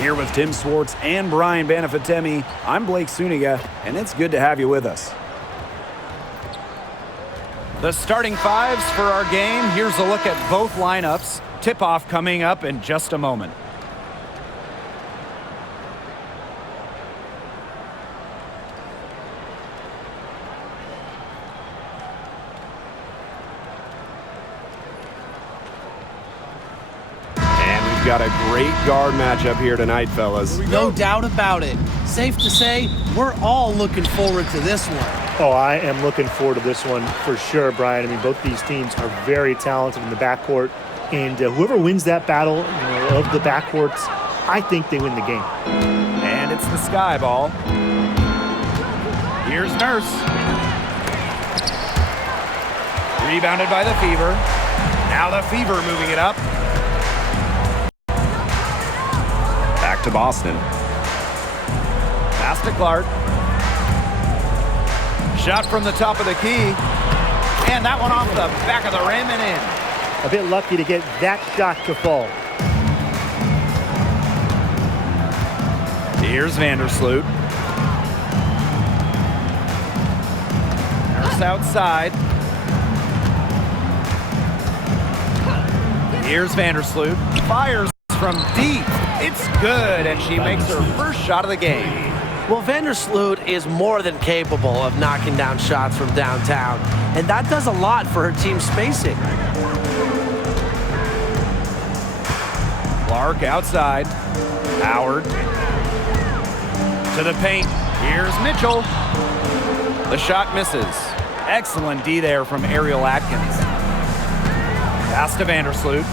Here with Tim Swartz and Brian Banafitemi, I'm Blake Suniga, and it's good to have you with us. The starting fives for our game. Here's a look at both lineups. Tip-off coming up in just a moment. Got a great guard matchup here tonight, fellas. No doubt about it. Safe to say, we're all looking forward to this one. Oh, I am looking forward to this one for sure, Brian. I mean, both these teams are very talented in the backcourt, and whoever wins that battle of the backcourts, I think they win the game. And it's the Sky ball. Here's Nurse. Rebounded by the Fever. Now the Fever moving it up. Back to Boston. Pass to Clark. Shot from the top of the key. And that one off the back of the rim and in. A bit lucky to get that shot to fall. Here's Vandersloot. Nurse outside. Here's Vandersloot. Fires from deep. It's good, and she makes her first shot of the game. Well, Vandersloot is more than capable of knocking down shots from downtown, and that does a lot for her team's spacing. Clark outside. Howard to the paint. Here's Mitchell. The shot misses. Excellent D there from Ariel Atkins. Pass to Vandersloot.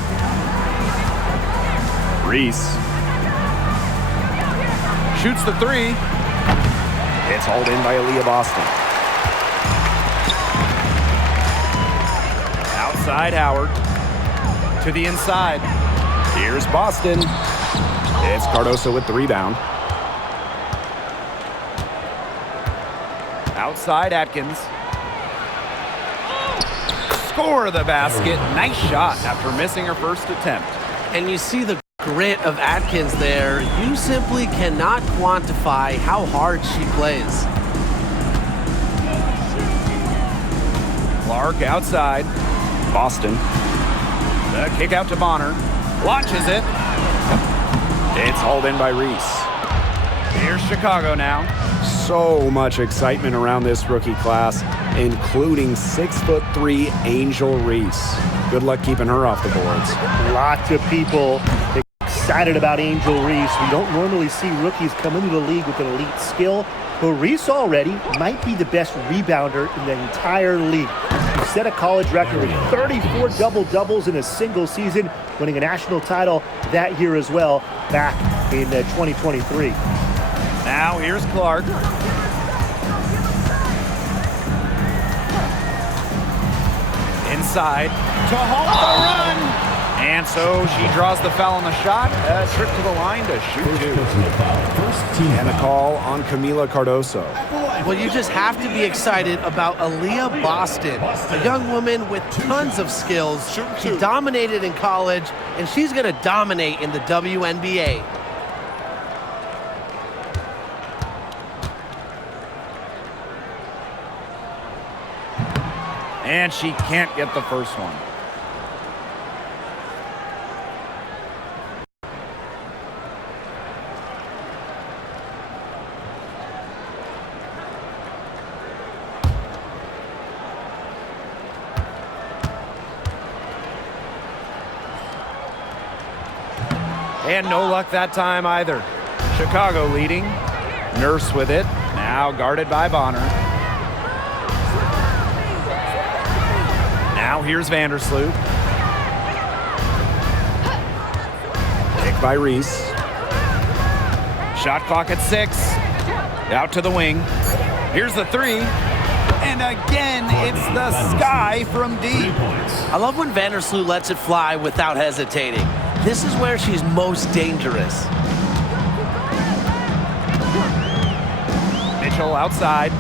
Reese shoots the three. It's hauled in by Aaliyah Boston. Outside Howard. To the inside. Here's Boston. It's Cardoso with the rebound. Outside Atkins. Score the basket. Nice shot after missing her first attempt. And you see the grit of Atkins there. You simply cannot quantify how hard she plays. Clark outside. Boston. The kick out to Bonner. Launches it. It's hauled in by Reese. Here's Chicago now. So much excitement around this rookie class, including 6'3" Angel Reese. Good luck keeping her off the boards. Lots of people excited about Angel Reese. We don't normally see rookies come into the league with an elite skill, but Reese already might be the best rebounder in the entire league. He set a college record with 34 double-doubles in a single season, winning a national title that year as well, back in 2023. Now here's Clark. Inside to halt the run. And so she draws the foul on the shot. A trip to the line to shoot two. And a call on Camila Cardoso. Well, you just have to be excited about Aaliyah Boston, a young woman with tons of skills. She dominated in college, and she's going to dominate in the WNBA. And she can't get the first one. And no luck that time either. Chicago leading. Nurse with it. Now guarded by Bonner. Now here's Vandersloot. Pick by Reese. Shot clock at 6. Out to the wing. Here's the three. And again, it's the Sky from deep. I love when Vandersloot lets it fly without hesitating. This is where she's most dangerous. Mitchell outside.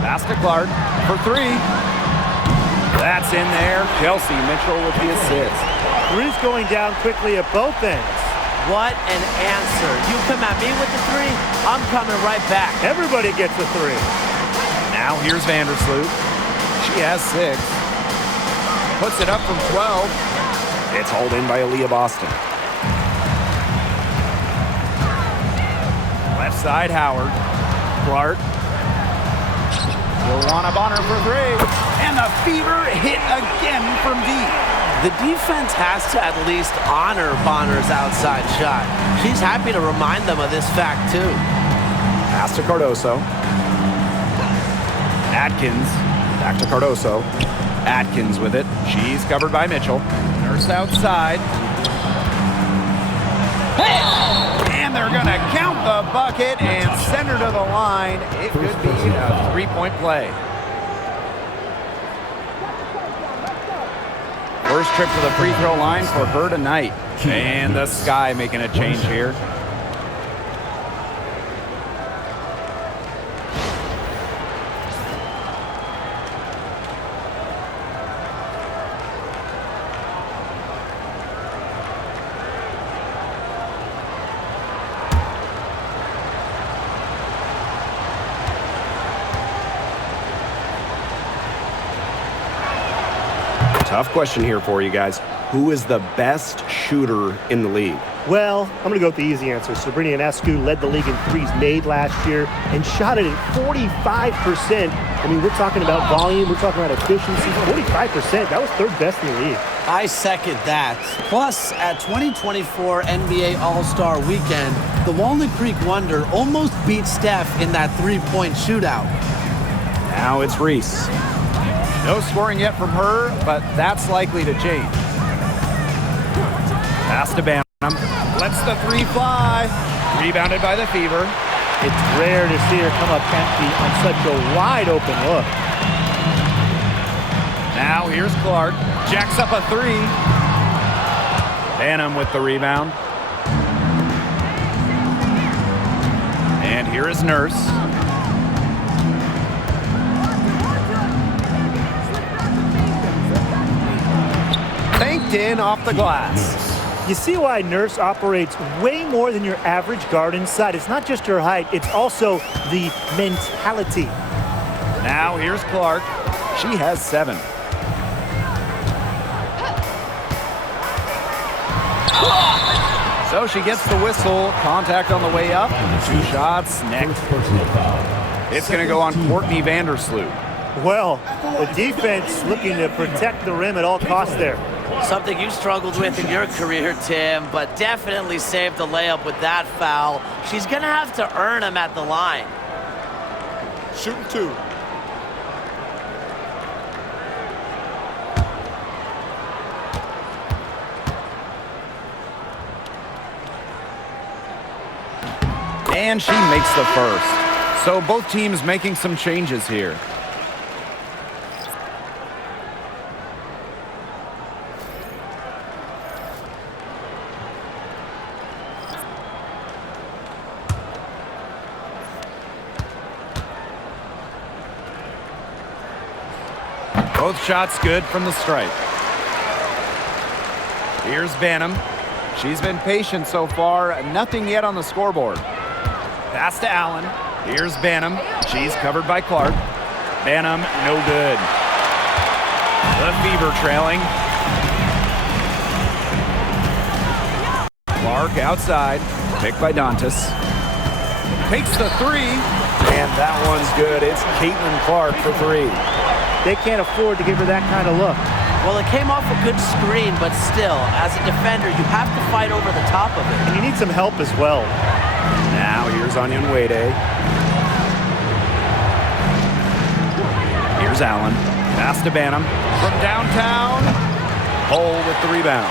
Pass to Clark for three. That's in there. Kelsey Mitchell with the assist. Three's going down quickly at both ends. What an answer. You come at me with the three, I'm coming right back. Everybody gets a three. Now here's Vandersloot. She has 6. Puts it up from 12. It's hauled in by Aaliyah Boston. Left side, Howard. Clark. Joanna Bonner for 3. And the Fever hit again from deep. The defense has to at least honor Bonner's outside shot. She's happy to remind them of this fact, too. Pass to Cardoso. Atkins. Back to Cardoso. Atkins with it. She's covered by Mitchell. Nurse outside. And they're going to count the bucket and send her to the line. It could be a 3-point play. First trip to the free throw line for her tonight. And the Sky making a change here. Tough question here for you guys. Who is the best shooter in the league? Well, I'm going to go with the easy answer. Sabrina Ionescu led the league in threes made last year and shot it at 45%. I mean, we're talking about volume. We're talking about efficiency. 45%. That was third best in the league. I second that. Plus, at 2024 NBA All-Star Weekend, the Walnut Creek Wonder almost beat Steph in that three-point shootout. Now it's Reese. No scoring yet from her, but that's likely to change. Pass to Banham. Lets the 3 fly. Rebounded by the Fever. It's rare to see her come up empty on such a wide open look. Now here's Clark. Jacks up a 3. Banham with the rebound. And here is Nurse. Banked in off the glass. You see why Nurse operates way more than your average guard inside. It's not just her height, it's also the mentality. Now here's Clark. She has 7. So she gets the whistle. Contact on the way up. 2 shots. Next. It's going to go on Courtney Vandersloot. Well, the defense looking to protect the rim at all costs there. Something you struggled with in your career, Tim, but definitely saved the layup with that foul. She's going to have to earn him at the line. Shooting 2. And she makes the first. So both teams making some changes here. Both shots good from the stripe. Here's Banham. She's been patient so far. Nothing yet on the scoreboard. Pass to Allen. Here's Banham. She's covered by Clark. Banham, no good. The Fever trailing. Clark outside. Picked by Dantas. Takes the 3. And that one's good. It's Caitlin Clark for 3. They can't afford to give her that kind of look. Well, it came off a good screen, but still, as a defender, you have to fight over the top of it. And you need some help as well. Now here's Anya Nwede. Here's Allen. Pass to Banham. From downtown. Hole with the rebound.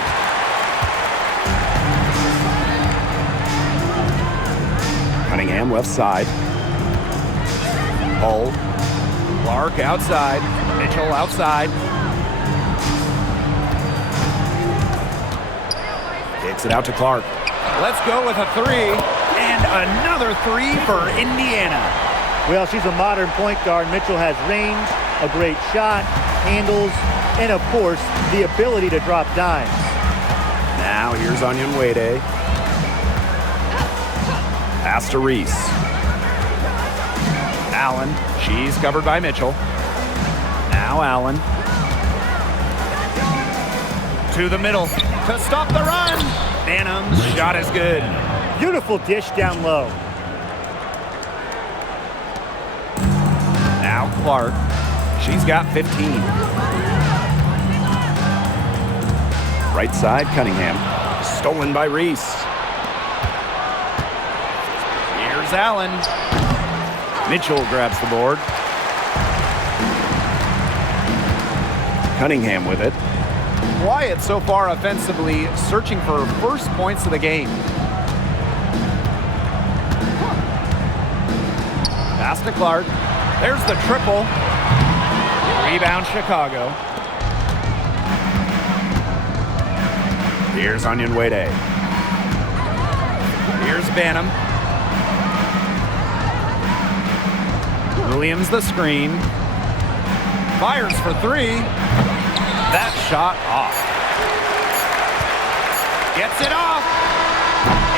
Cunningham left side. Hole. Clark outside. Mitchell outside. Kicks it out to Clark. Let's go with a 3. And another 3 for Indiana. Well, she's a modern point guard. Mitchell has range, a great shot, handles, and of course, the ability to drop dimes. Now here's Anya Nwede. Pass to Reese. Allen, she's covered by Mitchell. Now Allen. To the middle to stop the run. Banham's shot is good. Beautiful dish down low. Now Clark. She's got 15. Right side, Cunningham. Stolen by Reese. Here's Allen. Mitchell grabs the board. Cunningham with it. Wyatt so far offensively searching for first points of the game. Pass to Clark. There's the triple. Rebound Chicago. Here's Onyenwere. Here's Banham. Williams the screen. Fires for three. That shot off. Gets it off.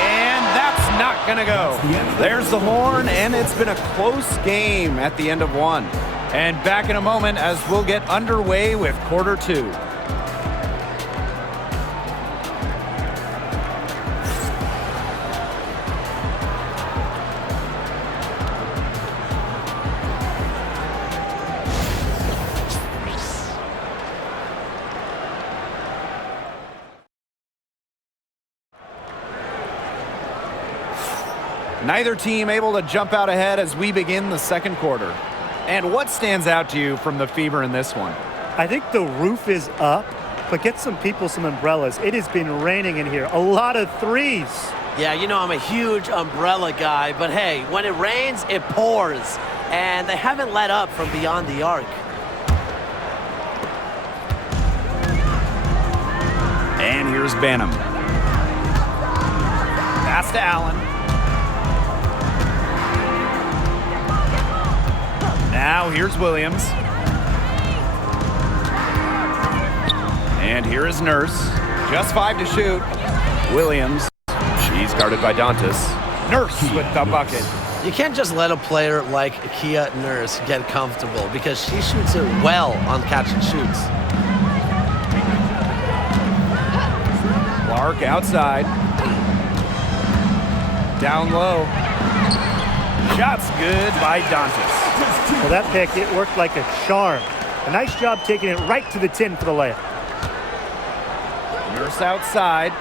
And that's not going to go. There's the horn, and it's been a close game at the end of one. And back in a moment as we'll get underway with quarter two. Neither team able to jump out ahead as we begin the second quarter. And what stands out to you from the Fever in this one? I think the roof is up, but get some people some umbrellas. It has been raining in here. A lot of threes. Yeah, you know I'm a huge umbrella guy, but hey, when it rains, it pours. And they haven't let up from beyond the arc. And here's Banham. Pass to Allen. Now here's Williams. And here is Nurse. Just 5 to shoot. Williams. She's guarded by Dantas. Nurse with the bucket. You can't just let a player like Kia Nurse get comfortable because she shoots it well on catch and shoots. Clark outside. Down low. Shot's good by Dantas. Well, that pick, it worked like a charm. A nice job taking it right to the tin for the layup. Nurse outside.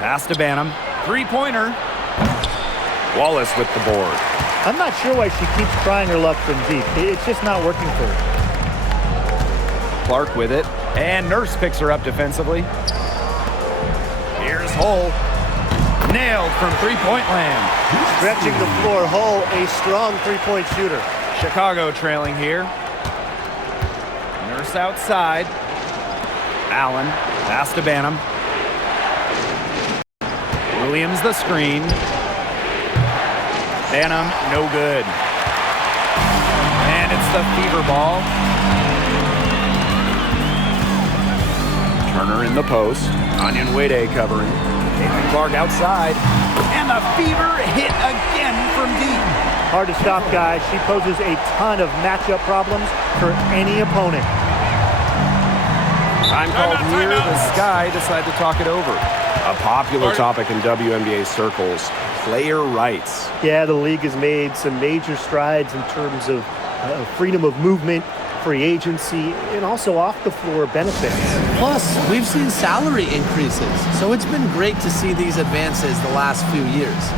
Pass to Banham. Three-pointer. Wallace with the board. I'm not sure why she keeps trying her luck from deep. It's just not working for her. Clark with it. And Nurse picks her up defensively. Here's Hull. Nailed from three-point land. Stretching the floor, Hull, a strong three-point shooter. Chicago trailing here. Nurse outside. Allen. Pass to Banham. Williams the screen. Banham, no good. And it's the Fever ball. Turner in the post. Onyenwere covering. Caitlin Clark outside. And the Fever hit again from deep. Hard to stop, guys. She poses a ton of matchup problems for any opponent. Time called here. The Sky decide to talk it over. A popular topic in WNBA circles, player rights. Yeah, the league has made some major strides in terms of freedom of movement, free agency, and also off-the-floor benefits. Plus, we've seen salary increases, so it's been great to see these advances the last few years.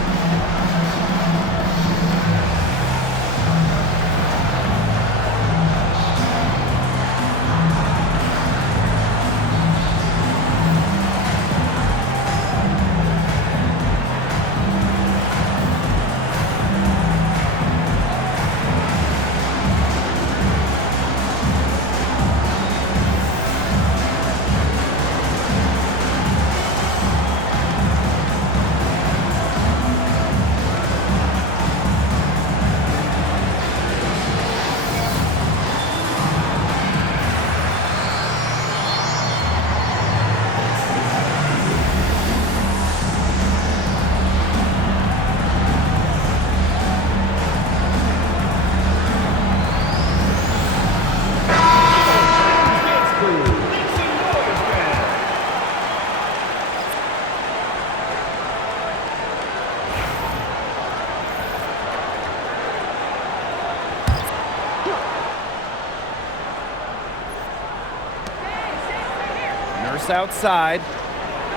Nurse outside.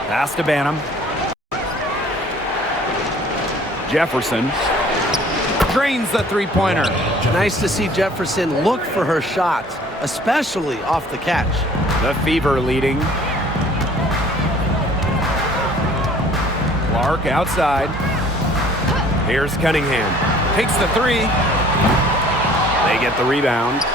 Pass to Banham. Jefferson drains the three-pointer. Nice to see Jefferson look for her shot, especially off the catch. The Fever leading. Clark outside. Here's Cunningham. Takes the three. They get the rebound.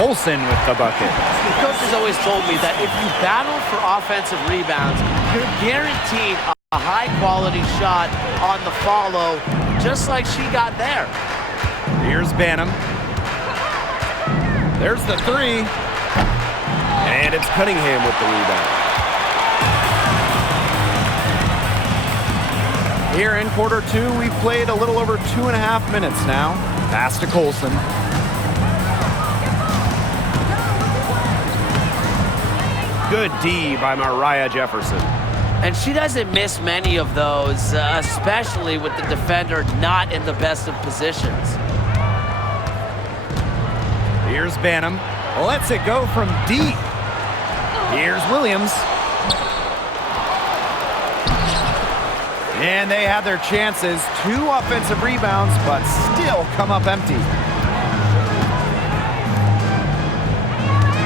Olsen with the bucket. The coach has always told me that if you battle for offensive rebounds, you're guaranteed a high-quality shot on the follow, just like she got there. Here's Banham. There's the three. And it's Cunningham with the rebound. Here in quarter two, we've played a little over 2.5 minutes now. Pass to Colson. Good D by Mariah Jefferson. And she doesn't miss many of those, especially with the defender not in the best of positions. Here's Banham. Lets it go from deep. Here's Williams. And they had their chances. 2 offensive rebounds, but still come up empty.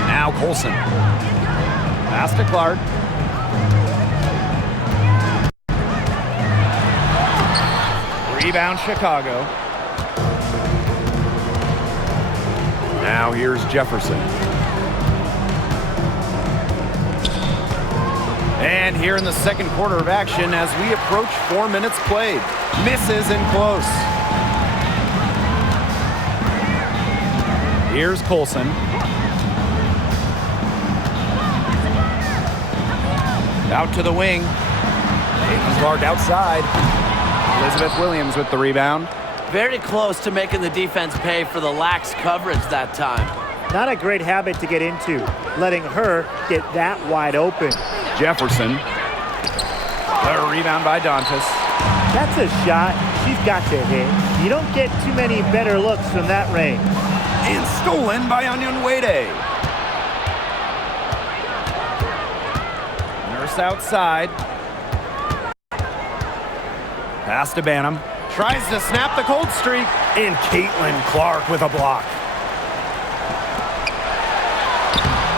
Now Colson. Pass to Clark. Rebound Chicago. Now here's Jefferson. And here in the second quarter of action as we approach 4 minutes played. Misses and close. Here's Colson. Out to the wing. Aiden Clark outside. Elizabeth Williams with the rebound. Very close to making the defense pay for the lax coverage that time. Not a great habit to get into, letting her get that wide open. Jefferson. The rebound by Dantas. That's a shot she's got to hit. You don't get too many better looks from that range. And stolen by Onion Wade. Nurse outside. Pass to Banham. Tries to snap the cold streak. And Caitlin Clark with a block.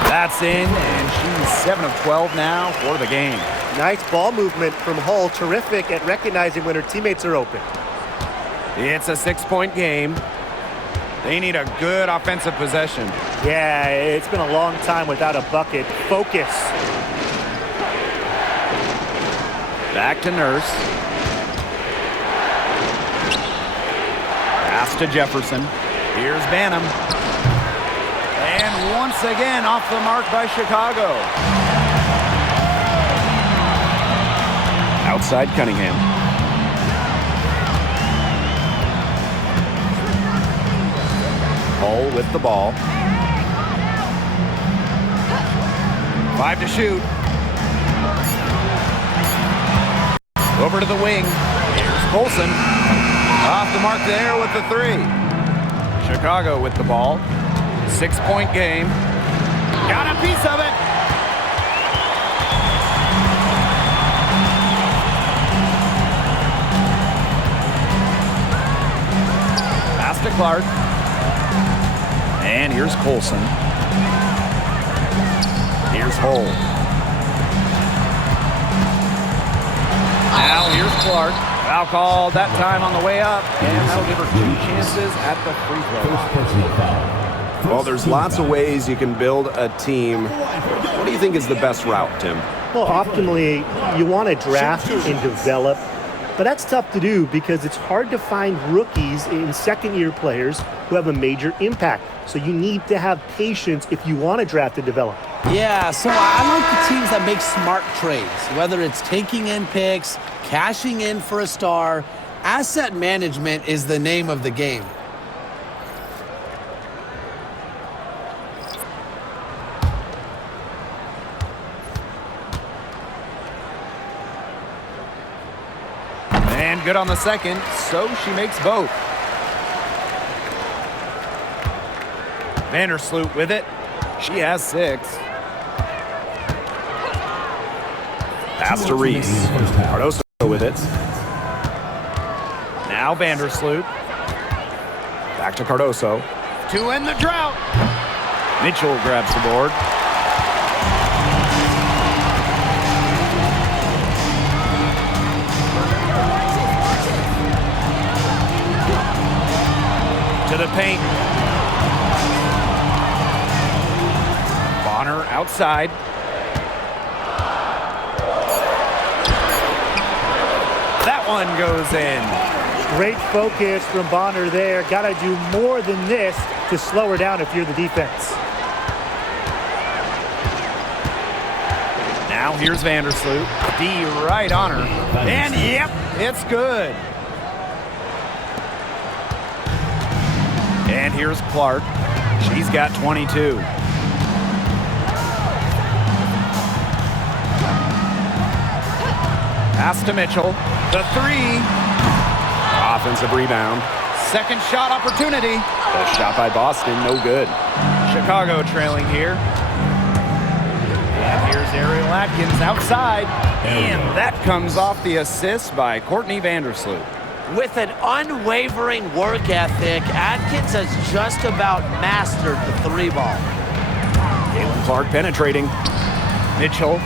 That's in, and she's 7 of 12 now for the game. Nice ball movement from Hull. Terrific at recognizing when her teammates are open. It's a 6-point game. They need a good offensive possession. Yeah, it's been a long time without a bucket. Focus. Back to Nurse. Pass to Jefferson. Here's Banham. And once again off the mark by Chicago. Outside Cunningham. Hull with the ball. 5 to shoot. Over to the wing. Here's Colson. Off the mark there with the 3. Chicago with the ball. 6-point game. Got a piece of it. Pass to Clark. And here's Colson. Here's Hull. Now here's Clark. Foul called that time on the way up. And that'll give her 2 chances at the free throw line. Well, there's lots of ways you can build a team. What do you think is the best route, Tim? Well, optimally, you want to draft and develop, but that's tough to do because it's hard to find rookies and second-year players who have a major impact. So you need to have patience if you want to draft and develop. Yeah, so I like the teams that make smart trades, whether it's taking in picks, cashing in for a star. Asset management is the name of the game. And good on the second, so she makes both. Vandersloot with it. She has 6. Pass to Reese. Cardoso with it. Now Vandersloot. Back to Cardoso. To end the drought. Mitchell grabs the board. To the paint. Bonner outside. That one goes in. Great focus from Bonner there. Got to do more than this to slow her down if you're the defense. Now here's Vandersloot. D right on her. And yep, it's good. And here's Clark. She's got 22. Pass to Mitchell. The three. Offensive rebound. Second shot opportunity. The shot by Boston, no good. Chicago trailing here. And here's Ariel Atkins outside. And that comes off the assist by Courtney Vandersloot. With an unwavering work ethic, Atkins has just about mastered the three ball. Caitlin Clark penetrating. Mitchell.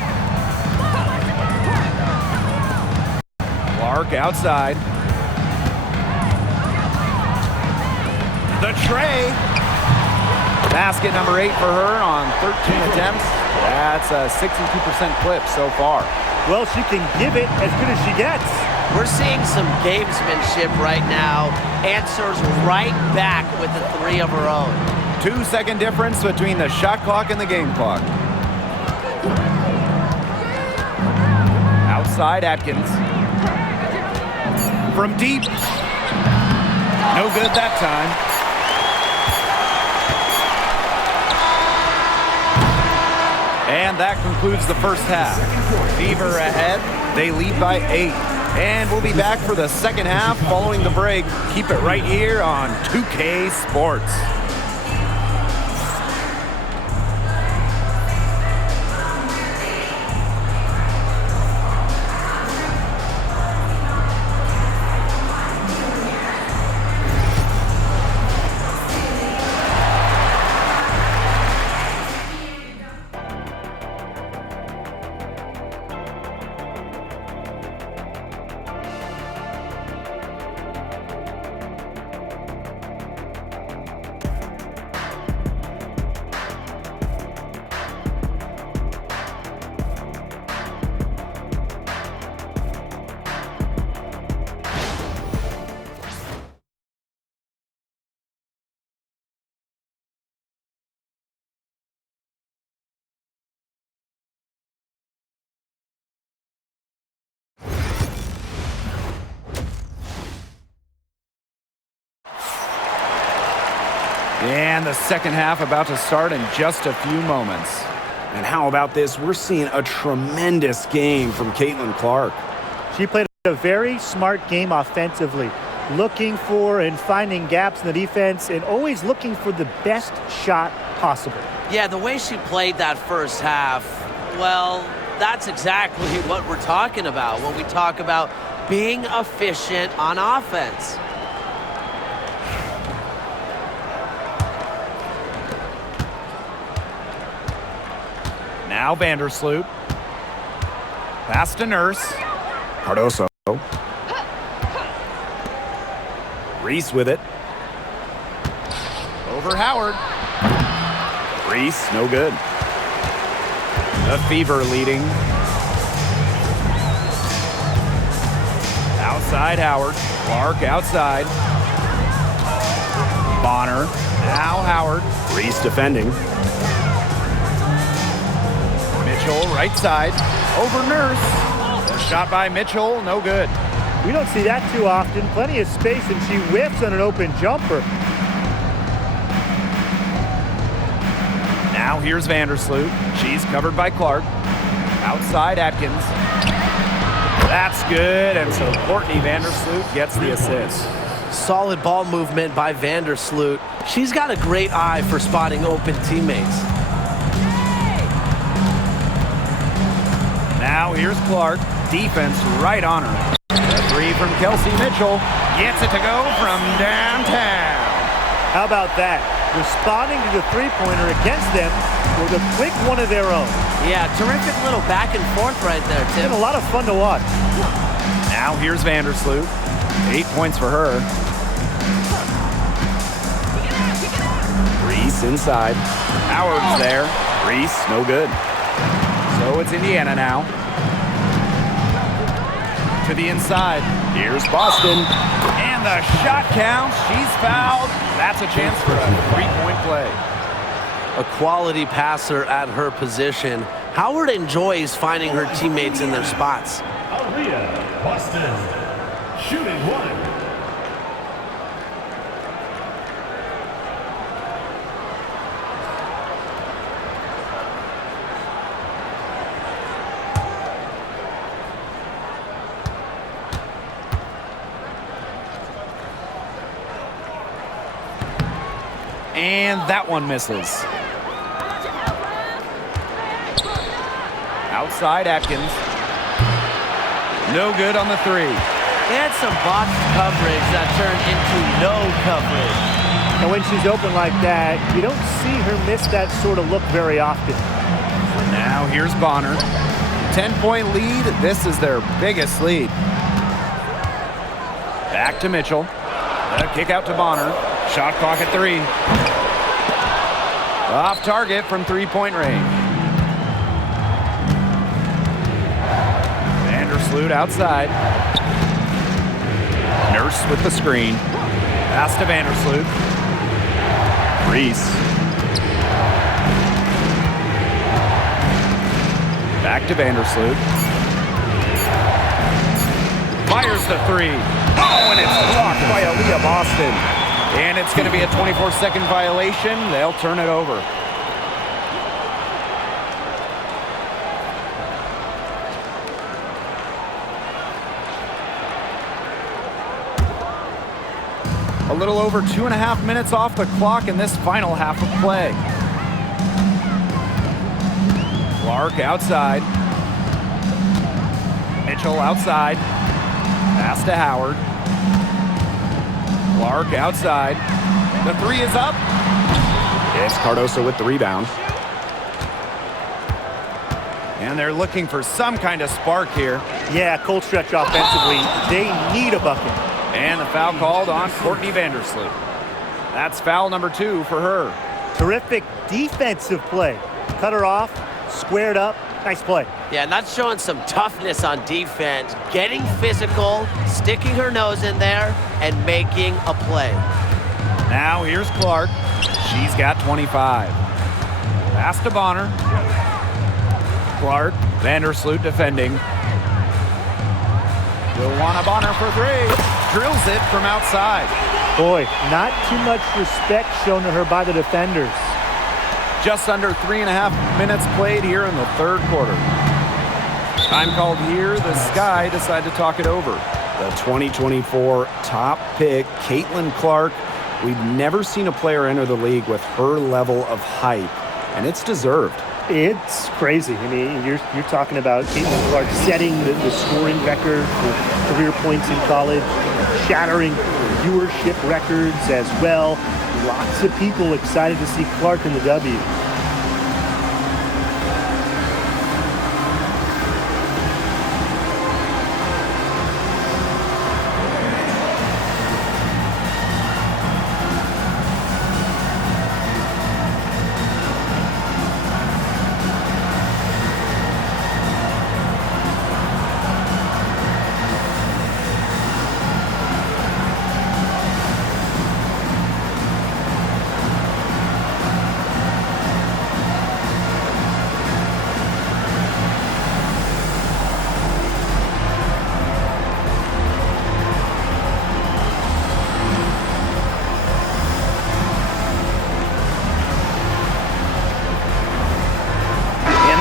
Clark outside. The tray. Basket number 8 for her on 13 attempts. That's a 62% clip so far. Well, she can give it as good as she gets. We're seeing some gamesmanship right now. Answers right back with a three of her own. 2-second difference between the shot clock and the game clock. Outside Atkins. From deep. No good that time. And that concludes the first half. Fever ahead. They lead by 8. And we'll be back for the second half following the break. Keep it right here on 2K Sports. And the second half about to start in just a few moments. And how about this? We're seeing a tremendous game from Caitlin Clark. She played a very smart game offensively, looking for and finding gaps in the defense and always looking for the best shot possible. Yeah, the way she played that first half, well, that's exactly what we're talking about when we talk about being efficient on offense. Now Vandersloot. Pass to Nurse. Cardoso. Reese with it. Over Howard. Reese, no good. The Fever leading. Outside Howard. Clark outside. Bonner. Now Howard. Reese defending. Mitchell right side. Over Nurse. The shot by Mitchell, no good. We don't see that too often. Plenty of space, and she whiffs on an open jumper. Now here's Vandersloot. She's covered by Clark. Outside Atkins. That's good, and so Courtney Vandersloot gets the assist. Solid ball movement by Vandersloot. She's got a great eye for spotting open teammates. Now Now here's Clark. Defense right on her. The three from Kelsey Mitchell. Gets it to go from downtown. How about that? Responding to the three-pointer against them with a quick one of their own. Yeah, terrific little back and forth right there, It's Tim. been a lot of fun to watch. Now here's Vandersloot. 8 points for her. Reese inside. Howard's there. Reese, no good. So it's Indiana now. To the inside. Here's Boston. And the shot counts. She's fouled. That's a chance for a three-point play. A quality passer at her position. Howard enjoys finding her teammates in their spots. Aaliyah Boston, shooting one. And that one misses. Outside Atkins. No good on the three. They had some box coverage that turned into no coverage. And when she's open like that, you don't see her miss that sort of look very often. Now here's Bonner. 10-point lead. This is their biggest lead. Back to Mitchell. A kick out to Bonner. Shot clock at 3. Off target from three-point range. Vandersloot outside. Nurse with the screen. Pass to Vandersloot. Reese. Back to Vandersloot. Fires the three. Oh, and it's blocked by Aaliyah Boston. And it's going to be a 24-second violation. They'll turn it over. A little over 2.5 minutes off the clock in this final half of play. Clark outside. Mitchell outside. Pass to Howard. Clark outside. The three is up. It's Cardoso with the rebound. And they're looking for some kind of spark here. Yeah, cold stretch offensively. They need a bucket. And the foul called on Courtney Vandersloot. That's foul number 2 for her. Terrific defensive play. Cut her off, squared up. Nice play. Yeah, not showing some toughness on defense. Getting physical, sticking her nose in there, and making a play. Now here's Clark. She's got 25. Pass to Bonner. Clark, Vandersloot defending. Luana Bonner for 3. Drills it from outside. Boy, not too much respect shown to her by the defenders. Just under 3.5 minutes played here in the third quarter. Time called here. The Sky decide to talk it over. The 2024 top pick, Caitlin Clark. We've never seen a player enter the league with her level of hype, and it's deserved. It's crazy. I mean, you're talking about Caitlin Clark setting the scoring record for career points in college, shattering viewership records as well. Lots of people excited to see Clark in the W.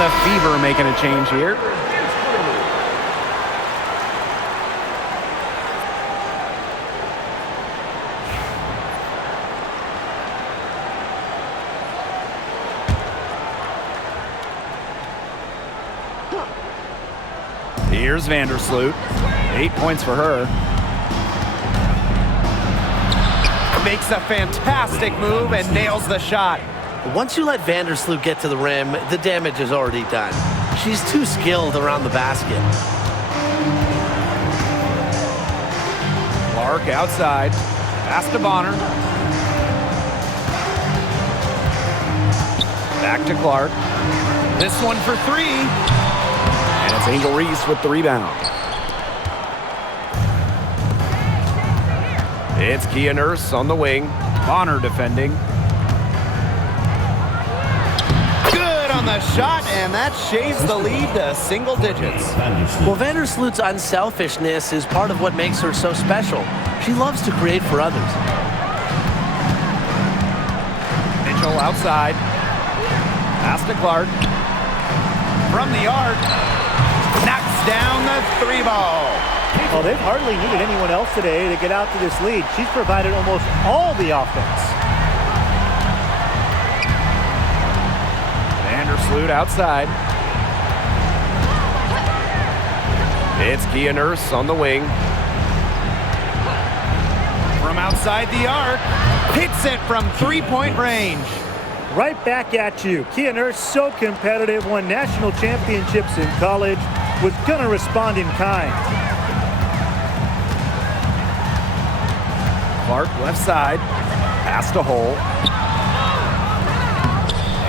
The Fever making a change here. Here's Vandersloot. 8 points for her. Makes a fantastic move and nails the shot. Once you let Vandersloot get to the rim, the damage is already done. She's too skilled around the basket. Clark outside. Pass to Bonner. Back to Clark. This one for three. And it's Angel Reese with the rebound. It's Kia Nurse on the wing. Bonner defending. Good on the shot, and that shaves the lead to single digits. Well, Vandersloot's unselfishness is part of what makes her so special. She loves to create for others. Mitchell outside. Pass to Clark. From the arc. Knocks down the three ball. Well, they've hardly needed anyone else today to get out to this lead. She's provided almost all the offense. Vandersloot outside. It's Kia Nurse on the wing. From outside the arc. Hits it from three-point range. Right back at you. Kia Nurse, so competitive, won national championships in college, was gonna respond in kind. Clark left side. Pass to Hole.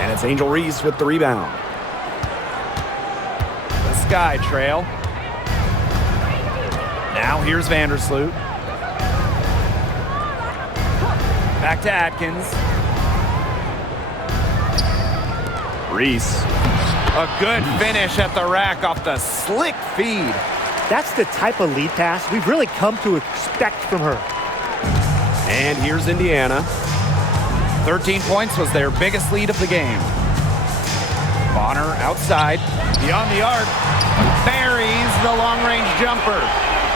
And it's Angel Reese with the rebound. The Sky Trail. Now here's Vandersloot. Back to Atkins. Reese. A good finish at the rack off the slick feed. That's the type of lead pass we've really come to expect from her. And here's Indiana. 13 points was their biggest lead of the game. Bonner outside. Beyond the arc. Buries the long-range jumper.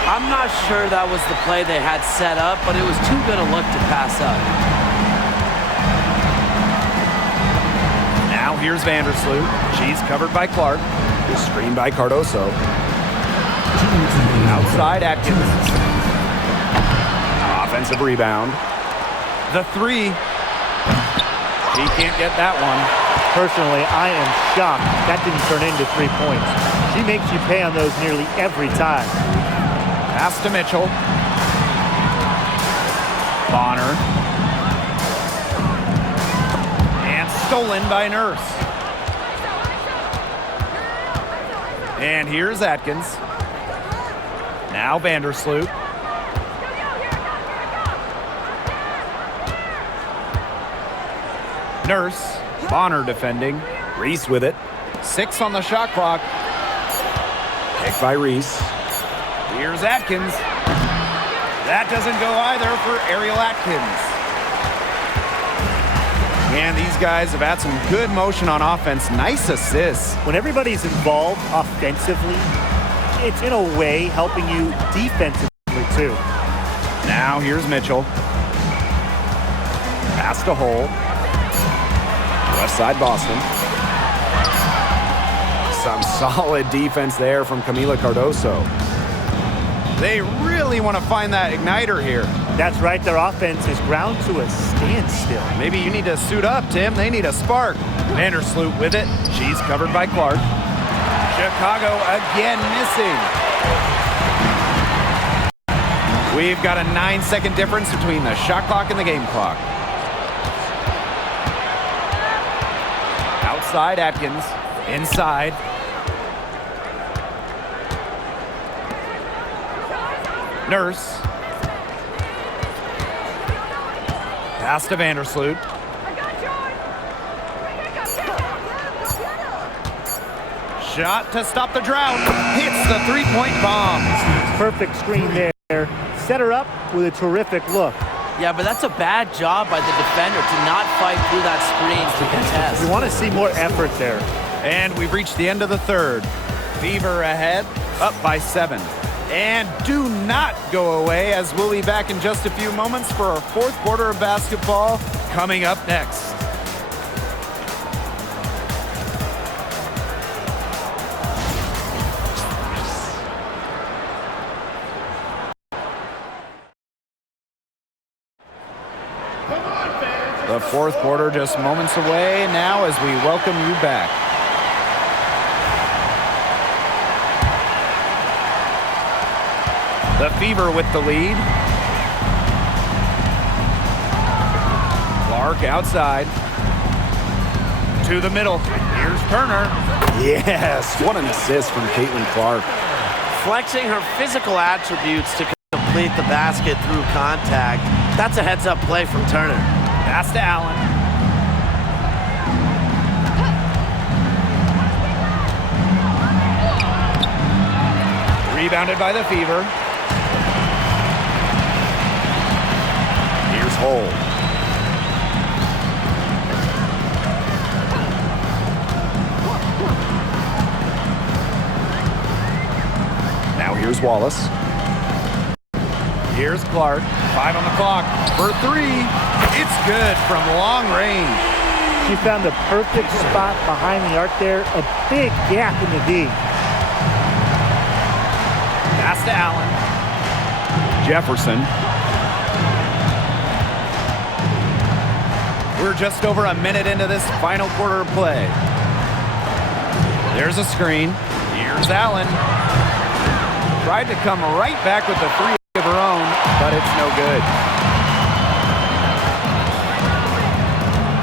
I'm not sure that was the play they had set up, but it was too good a look to pass up. Now here's Vandersloot. She's covered by Clark. Screen by Cardoso. Outside Atkins. Offensive rebound. The three. He can't get that one. Personally, I am shocked that didn't turn into 3 points. She makes you pay on those nearly every time. Pass to Mitchell. Bonner. And stolen by Nurse. And here's Atkins. Now Vandersloot. Nurse. Bonner defending. Reese with it. 6 on the shot clock. Pick by Reese. Here's Atkins. That doesn't go either for Ariel Atkins. And these guys have had some good motion on offense. Nice assists. When everybody's involved offensively, it's in a way helping you defensively too. Now here's Mitchell. Pass to Hole. West side Boston. Some solid defense there from Camila Cardoso. They really want to find that igniter here. That's right, their offense is ground to a standstill. Maybe you need to suit up, Tim. They need a spark. Vandersloot with it. She's covered by Clark. Chicago again missing. We've got a 9-second difference between the shot clock and the game clock. Outside Atkins. Inside. Nurse. Pass to Vandersloot. Shot to stop the drought. Hits the three-point bomb. Perfect screen there. Set her up with a terrific look. Yeah, but that's a bad job by the defender to not fight through that screen to contest. We want to see more effort there. And we've reached the end of the third. Fever ahead, up by 7. And do not go away, as we'll be back in just a few moments for our fourth quarter of basketball coming up next. The fourth quarter just moments away now as we welcome you back. The Fever with the lead. Clark outside. To the middle. Here's Turner. Yes, what an assist from Caitlin Clark. Flexing her physical attributes to complete the basket through contact. That's a heads-up play from Turner. Pass to Allen. Rebounded by the Fever. Here's Hull. Now here's Wallace. Here's Clark. 5 on the clock for 3. It's good from long range. She found the perfect spot behind the arc there. A big gap in the D. Pass to Allen. Jefferson. We're just over a minute into this final quarter of play. There's a screen. Here's Allen. Tried to come right back with the 3 of her own, but it's no good.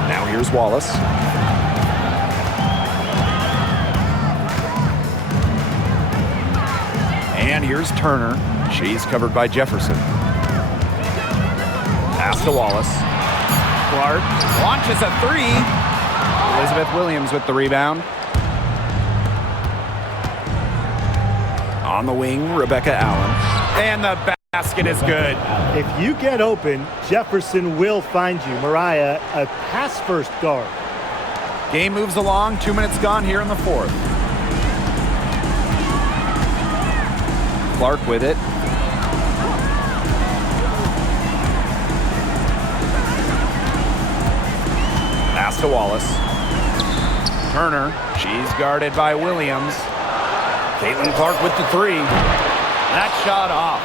Now here's Wallace. And here's Turner. She's covered by Jefferson. Pass to Wallace. Clark launches a 3. Elizabeth Williams with the rebound. On the wing, Rebecca Allen. And the basket is good. If you get open, Jefferson will find you. Mariah, a pass-first guard. Game moves along. 2 minutes gone here in the fourth. Clark with it. Pass to Wallace. Turner, she's guarded by Williams. Caitlin Clark with the 3. That shot off.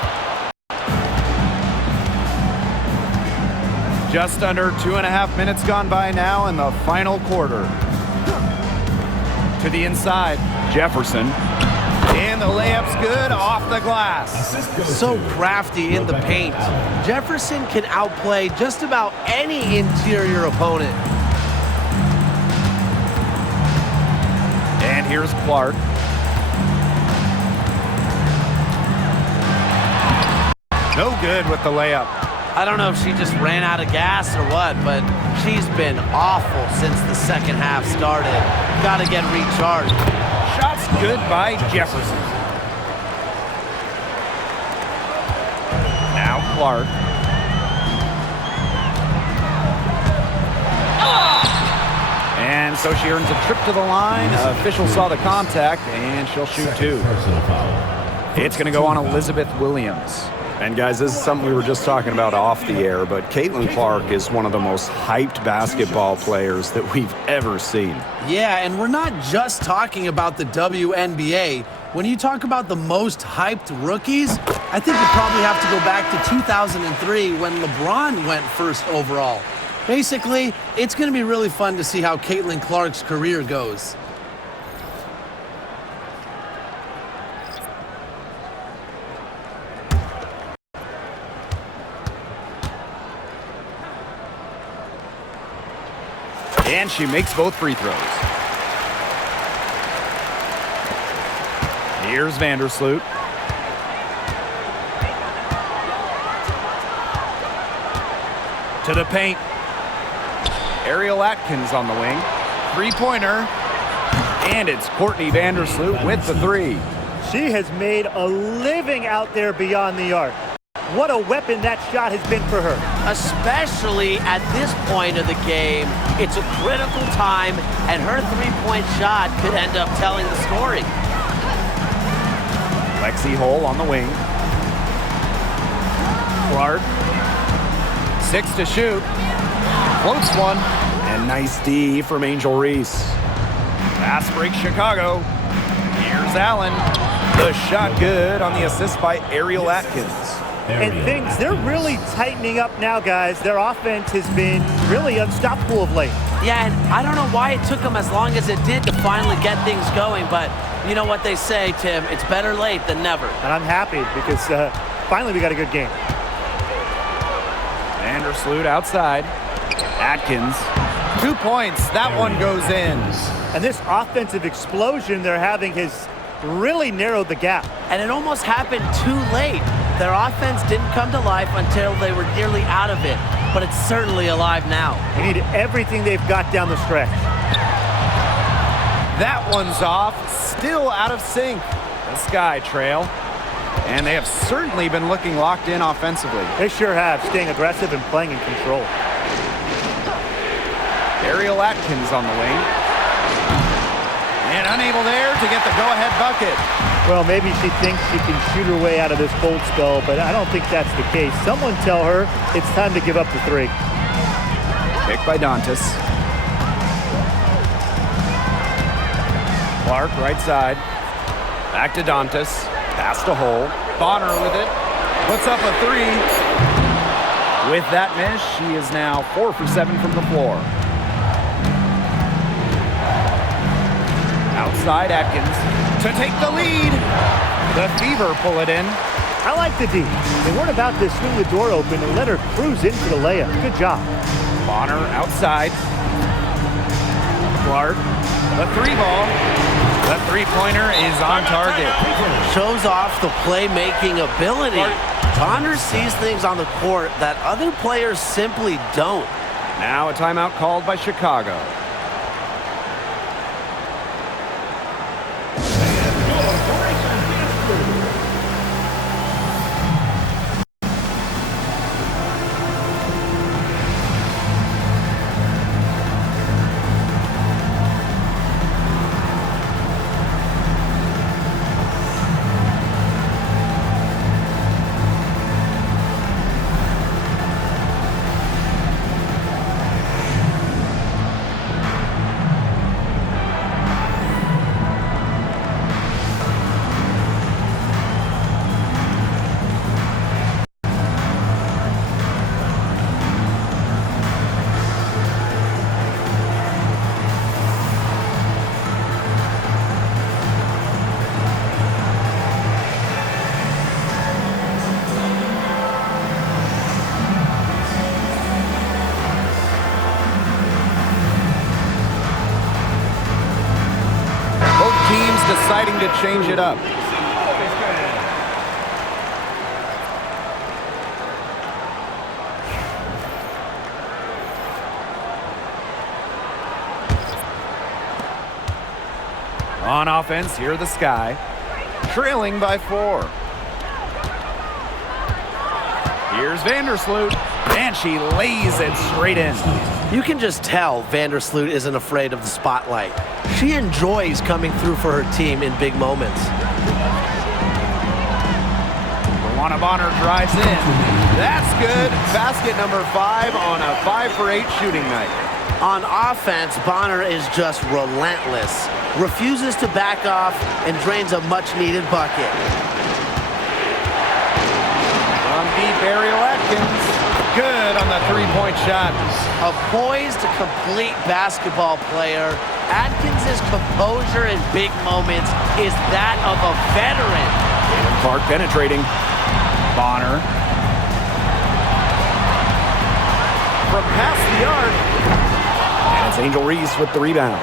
Just under 2.5 minutes gone by now in the final quarter. To the inside, Jefferson. and the layup's good off the glass. So crafty in the paint. Jefferson can outplay just about any interior opponent. And here's Clark. No good with the layup. I don't know if she just ran out of gas or what, but she's been awful since the second half started. Got to get recharged. Shots good by Jefferson. Now Clark. And so she earns a trip to the line. Official saw the contact, and she'll shoot 2. It's going to go on Elizabeth Williams. And guys, this is something we were just talking about off the air, but Caitlin Clark is one of the most hyped basketball players that we've ever seen. Yeah, and we're not just talking about the WNBA. When you talk about the most hyped rookies, I think you probably have to go back to 2003 when LeBron went first overall. Basically, it's going to be really fun to see how Caitlin Clark's career goes. And she makes both free throws. Here's Vandersloot. To the paint. Ariel Atkins on the wing. Three-pointer. And it's Courtney Vandersloot with the 3. She has made a living out there beyond the arc. What a weapon that shot has been for her. Especially at this point of the game, it's a critical time, and her three-point shot could end up telling the story. Lexi Hull on the wing. Clark. 6 to shoot. Floats one. And nice D from Angel Reese. Fast break Chicago. Here's Allen. The shot good on the assist by Ariel Atkins. And things, they're really tightening up now, guys. Their offense has been really unstoppable of late. Yeah, and I don't know why it took them as long as it did to finally get things going, but you know what they say, Tim, it's better late than never. And I'm happy because finally we got a good game. Vandersloot outside. Atkins. 2 points. That one goes in. And this offensive explosion they're having has really narrowed the gap. And it almost happened too late. Their offense didn't come to life until they were nearly out of it, but it's certainly alive now. They need everything they've got down the stretch. That one's off. Still out of sync. The Sky Trail. And they have certainly been looking locked in offensively. They sure have, staying aggressive and playing in control. Ariel Atkins on the wing. And unable there to get the go-ahead bucket. Well, maybe she thinks she can shoot her way out of this cold spell, but I don't think that's the case. Someone tell her it's time to give up the three. Picked by Dantas. Clark, right side. Back to Dantas. Pass to Hole. Bonner with it. Puts up a three. With that miss, she is now 4 for 7 from the floor. Outside Atkins to take the lead. The Fever pull it in. I like the D. They weren't about to swing the door open and let her cruise into the layup. Good job. Bonner outside. Clark, the three ball. The three-pointer is on target. Shows off the playmaking ability. Bonner sees things on the court that other players simply don't. Now a timeout called by Chicago. Deciding to change it up. On offense, here the Sky. Trailing by 4. Here's Vandersloot. And she lays it straight in. You can just tell Vandersloot isn't afraid of the spotlight. She enjoys coming through for her team in big moments. Luana Bonner drives in. That's good. Basket number 5 on a 5 for 8 shooting night. On offense, Bonner is just relentless. Refuses to back off and drains a much-needed bucket. From deep, Ariel Atkins. Good on the three-point shot. A poised, complete basketball player, Atkins' composure in big moments is that of a veteran. Tatum Clark penetrating. Bonner. From past the arc. And it's Angel Reese with the rebound.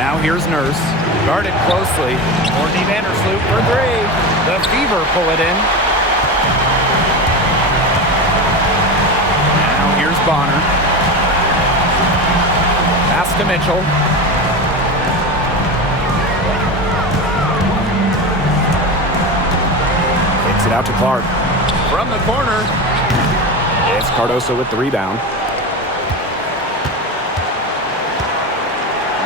Now here's Nurse. Guarded closely. Courtney Vandersloot for 3. The Fever pull it in. Now here's Bonner. Pass to Mitchell. Kicks it out to Clark. From the corner. It's Cardoso with the rebound.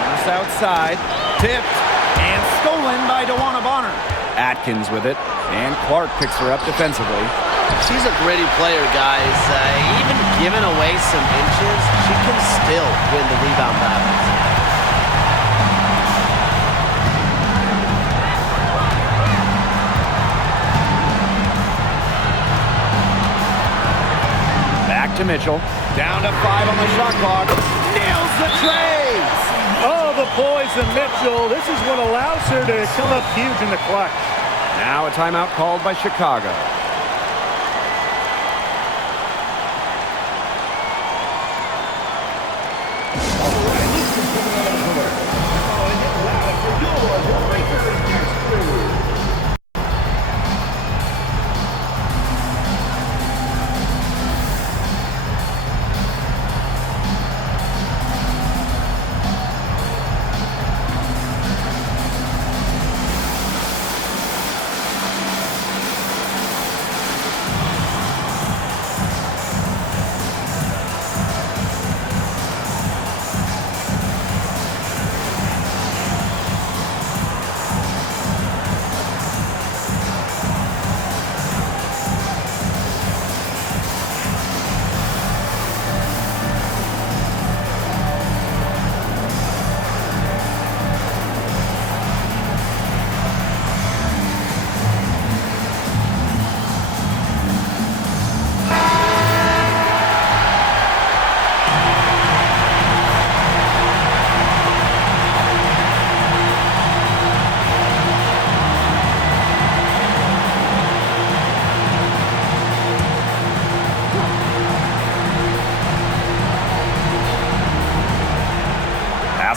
Nurse outside. Tipped. And stolen by DeWanna Bonner. Atkins with it. And Clark picks her up defensively. She's a gritty player, guys. Even giving away some inches, she can still win the rebound battles. to Mitchell. Down to 5 on the shot clock. Nails the trays. Oh, the poise of Mitchell. This is what allows her to come up huge in the clutch. Now a timeout called by Chicago.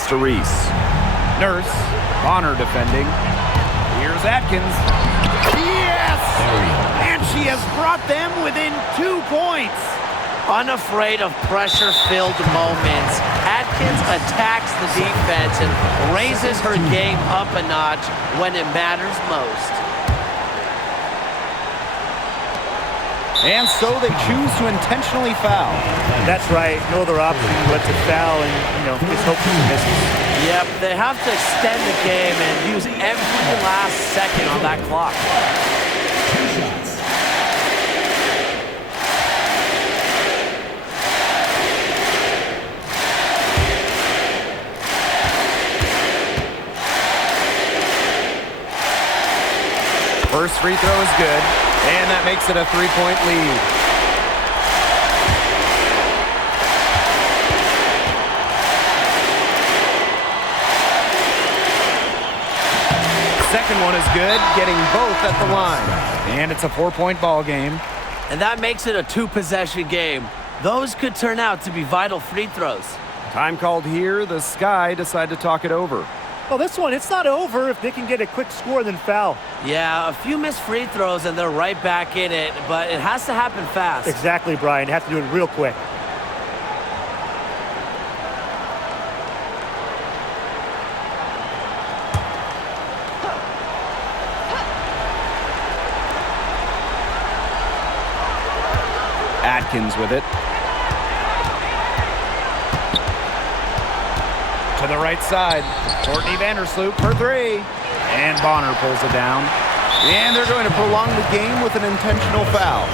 To Reese. Nurse. Bonner defending. Here's Atkins. Yes! And she has brought them within 2 points. Unafraid of pressure-filled moments, Atkins attacks the defense and raises her game up a notch when it matters most. And so they choose to intentionally foul. That's right. No other option but to foul and, just hope she misses. Yep, they have to extend the game and use every last second on that clock. First free throw is good, and that makes it a 3-point lead. Second one is good, getting both at the line. And it's a 4-point ball game. And that makes it a 2-possession game. Those could turn out to be vital free throws. Time called here. The Sky decide to talk it over. Well, this one, it's not over if they can get a quick score and then foul. Yeah, a few missed free throws and they're right back in it, but it has to happen fast. Exactly, Brian. You have to do it real quick. Atkins with it. To the right side. Courtney Vandersloot for 3. And Bonner pulls it down. And they're going to prolong the game with an intentional foul.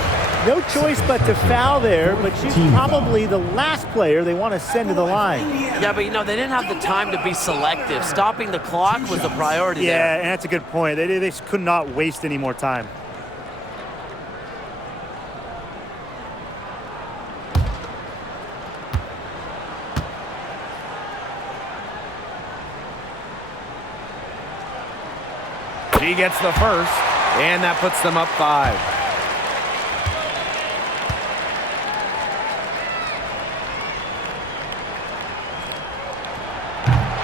No choice but to foul there, but she's probably the last player they want to send to the line. Yeah, but they didn't have the time to be selective. Stopping the clock was the priority there. Yeah, and that's a good point. They could not waste any more time. She gets the first, and that puts them up 5.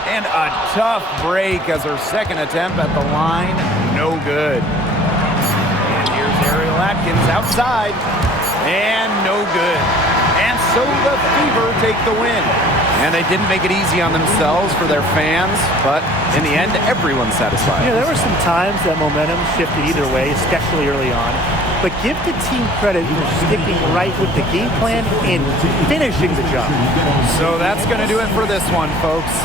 And a tough break as her second attempt at the line, no good. And here's Ariel Atkins outside, and no good. And so the Fever take the win. And they didn't make it easy on themselves for their fans, but in the end, everyone's satisfied. There were some times that momentum shifted either way, especially early on. But give the team credit for sticking right with the game plan and finishing the job. So that's going to do it for this one, folks.